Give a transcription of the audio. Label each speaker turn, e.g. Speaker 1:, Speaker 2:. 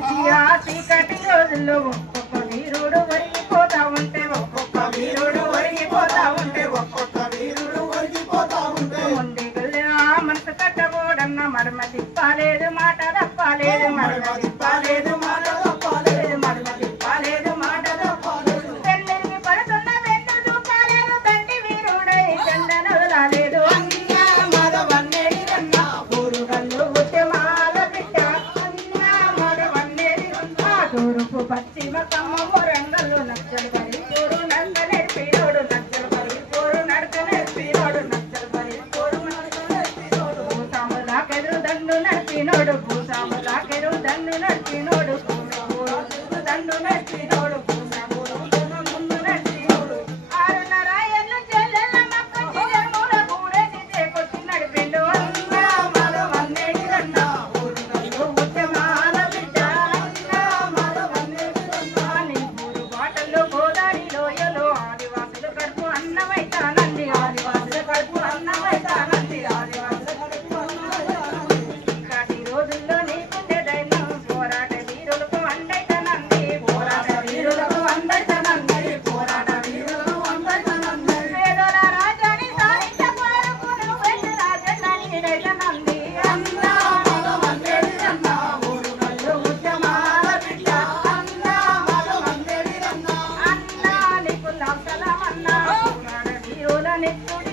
Speaker 1: మంచి ఆ చీకటి రోజుల్లో ఒక్కొక్క వీరుడు ఒరిగిపోతా ఉంటే ఒక్కొక్క వీరుడు ఒరిగిపోతా ఉంటే
Speaker 2: ఒక్కొక్క వీరుడు ఒరిగిపోతా ఉంటే
Speaker 1: ఉండే ఆ మనసు కట్టకూడన్న మరమతి తిప్పాలేదు మాట తప్పాలేదు మర్మ పశ్చిమ కమ్మము రంగల్లు నచ్చలు పరి చూరు నడక నేర్పినోడు నచ్చలు పరి చూరు నడక నేర్పినోడు నచ్చలు పరి చూరు నడక నేర్పినోడు భూసాములాకెదురు దండు నడిపినోడు అన్నమైతానంది ఆదివాసుల కడుపు అన్నమైతానంది ఆదివాసుల కడుపు అన్నమైతానంది ఇక్కడి రోజుల్లో పోరాట వీరులకు పోరాట వీరులకు పోరాట వీరులకు పేదల Alex.